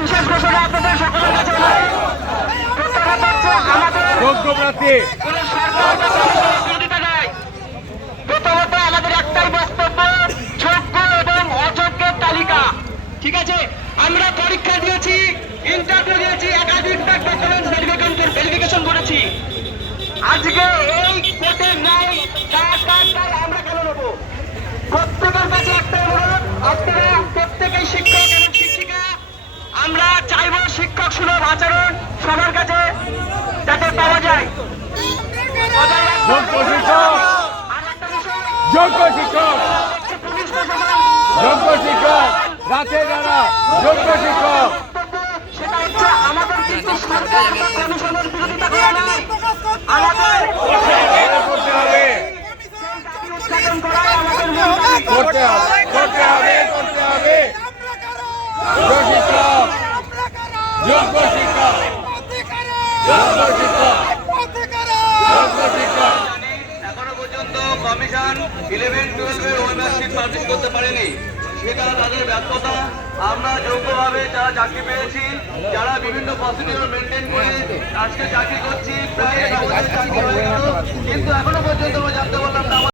বিশেষ ঘোষণা আপনাদের সকলের কাছে প্রত্যাঘাত হচ্ছে আমাদের যোগ্য প্রার্থী কোনো সরকার বা প্রশাসনের বিরোধিতা নয়। প্রথমত আমাদের একটাই বক্তব্য, যোগ্য এবং অযোগ্যের তালিকা। ঠিক আছে, আমরা পরীক্ষা দিয়েছি, ইন্টারভিউ দিয়েছি, একাধিকবার ডকুমেন্টস ভেরিফিকেশন করেছি। আজকে এই কোর্টের ন্যায় কার আমরা কেন নেবো? প্রত্যেকের কাছে একটা অনুরোধ, আপনারা প্রত্যেকেই শিক্ষক এবং শিক্ষিকা, আমরা চাইব শিক্ষক সুলভ আচরণ সবার কাছে যাতে পাওয়া যায়। যোগ্য শিক্ষক, আর একটা বিষয়, যোগ্য শিক্ষক, পুলিশ প্রশাসন যোগ্য শিক্ষক, রাতে যারা যোগ্য শিক্ষক, সেটা হচ্ছে আমাদের কিন্তু সরকার বা কমিশনের বিরোধিতা করা নয়, আমাদের করতে হবে, দাবি উত্থাপন করাই আমাদের মূল দাবি। করতে হবে, করতে হবে, করতে হবে। যোগ্য শিক্ষক, যোগ্য শিক্ষক, যোগ্য শিক্ষক, যোগ্য শিক্ষক। এখনো পর্যন্ত কমিশন 11-12 ওয়েমার্কশিট পাবলিশ করতে পারেনি, সেটা তাদের ব্যর্থতা। আমরা যোগ্যভাবে যারা চাকরি পেয়েছি, যারা বিভিন্ন প্রসিডিউর মেনটেন করে আজকে চাকরি করছি, প্রায় চাকরি হয়ে গেল, কিন্তু এখনো পর্যন্ত আমরা জানতে পারলাম না